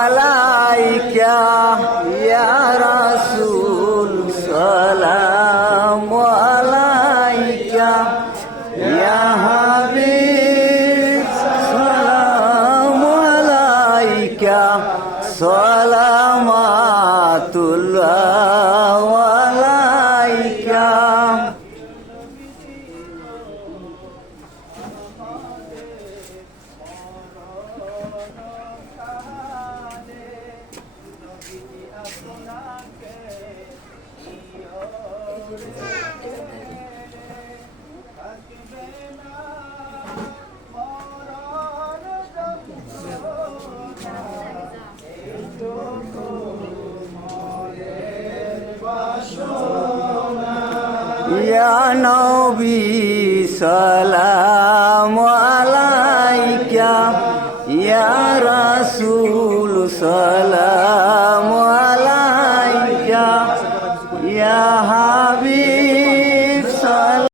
আলাইকা ইয়া রাসূল সালামু আলাইকা ইয়া হাবিব সালামু আলাইকা সালামাতুল্লাহ আলাইকা। ইয়া নবী সালামু আলাইকা ইয়া রাসূল সালামু আলাইকা ইয়া হাবিব